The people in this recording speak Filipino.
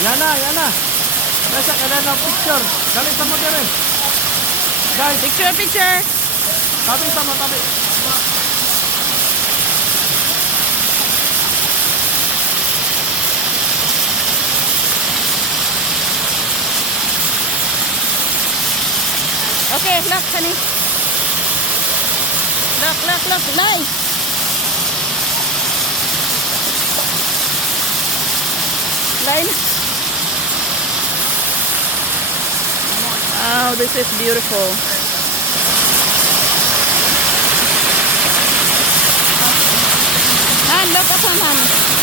Yan na, yan na. Nasa kailan ng picture. Dali sa mo din. Guys, Picture, picture. tabi sa mo, tabi. Okay, look, honey. Look. Nice. Line. Oh, this is beautiful. Han, look at him, Han.